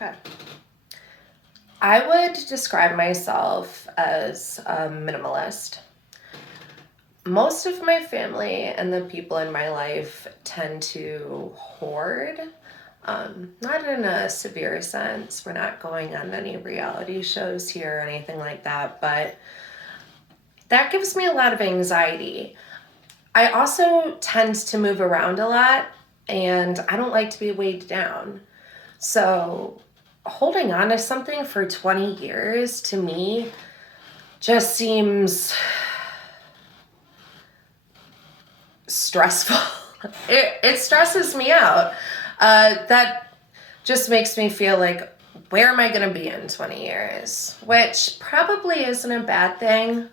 Okay. I would describe myself as a minimalist. Most of my family and the people in my life tend to hoard. Not in a severe sense. We're not going on any reality shows here or anything like that, but that gives me a lot of anxiety. I also tend to move around a lot, and I don't like to be weighed down. So holding on to something for 20 years to me just seems stressful. It stresses me out. That just makes me feel like, where am I going to be in 20 years? Which probably isn't a bad thing.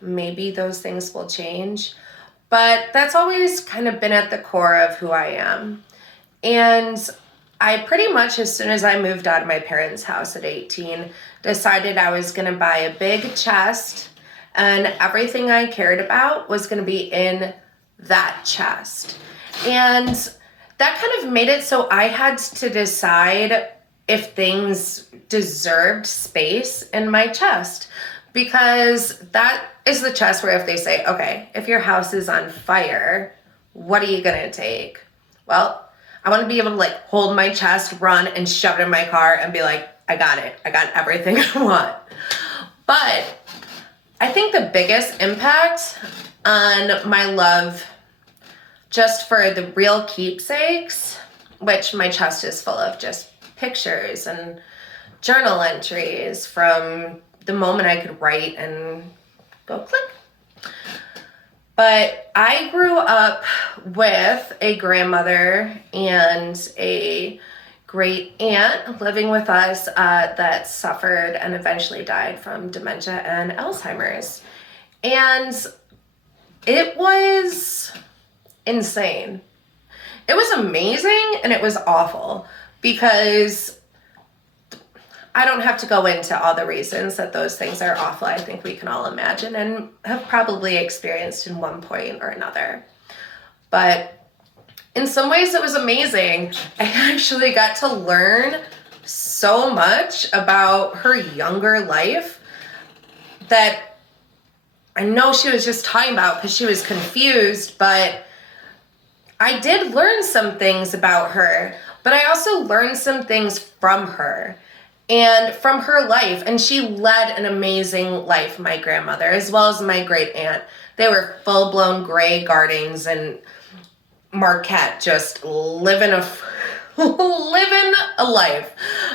Maybe those things will change. But that's always kind of been at the core of who I am. And I pretty much, as soon as I moved out of my parents' house at 18, decided I was going to buy a big chest, and everything I cared about was going to be in that chest. And that kind of made it so I had to decide if things deserved space in my chest, because that is the chest where if they say, okay, if your house is on fire, what are you going to take? Well, I want to be able to hold my chest, run, and shove it in my car and be like, I got it. I got everything I want. But I think the biggest impact on my love, just for the real keepsakes, which my chest is full of just pictures and journal entries from the moment I could write and go click. But I grew up with a grandmother and a great aunt living with us that suffered and eventually died from dementia and Alzheimer's. And it was insane. It was amazing and it was awful, because I don't have to go into all the reasons that those things are awful. I think we can all imagine and have probably experienced in one point or another. But in some ways it was amazing. I actually got to learn so much about her younger life that I know she was just talking about because she was confused, but I did learn some things about her, but I also learned some things from her and from her life. And she led an amazing life, my grandmother, as well as my great aunt. They were full-blown Grey Gardens and Marquette, just living a life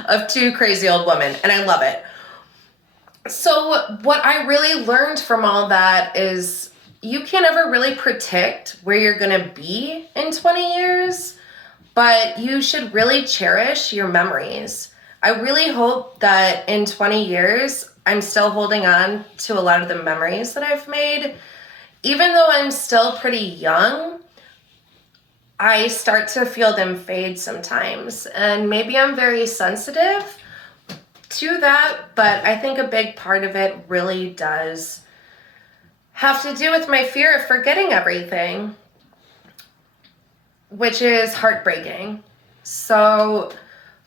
of two crazy old women, and I love it. So what I really learned from all that is you can't ever really predict where you're going to be in 20 years, but you should really cherish your memories. I really hope that in 20 years, I'm still holding on to a lot of the memories that I've made. Even though I'm still pretty young, I start to feel them fade sometimes. And maybe I'm very sensitive to that, but I think a big part of it really does have to do with my fear of forgetting everything, which is heartbreaking. So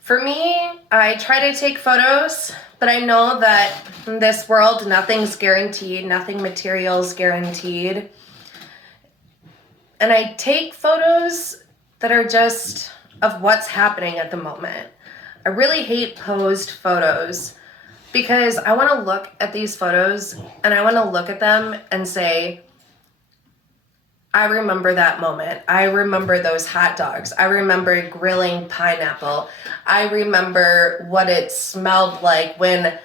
for me, I try to take photos, but I know that in this world, nothing's guaranteed, nothing material is guaranteed. And I take photos that are just of what's happening at the moment. I really hate posed photos because I want to look at these photos and I want to look at them and say, I remember that moment. I remember those hot dogs. I remember grilling pineapple. I remember what it smelled like when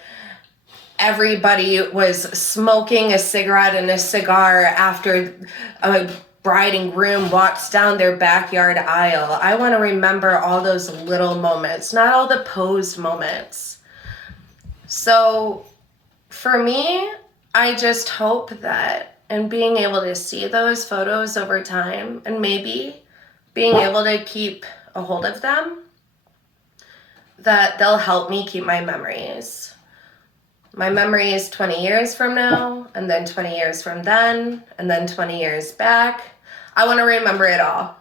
everybody was smoking a cigarette and a cigar after a bride and groom walks down their backyard aisle. I want to remember all those little moments, not all the posed moments. So for me, I just hope that and being able to see those photos over time and maybe being able to keep a hold of them, that they'll help me keep my memories. My memories 20 years from now, and then 20 years from then, and then 20 years back. I want to remember it all.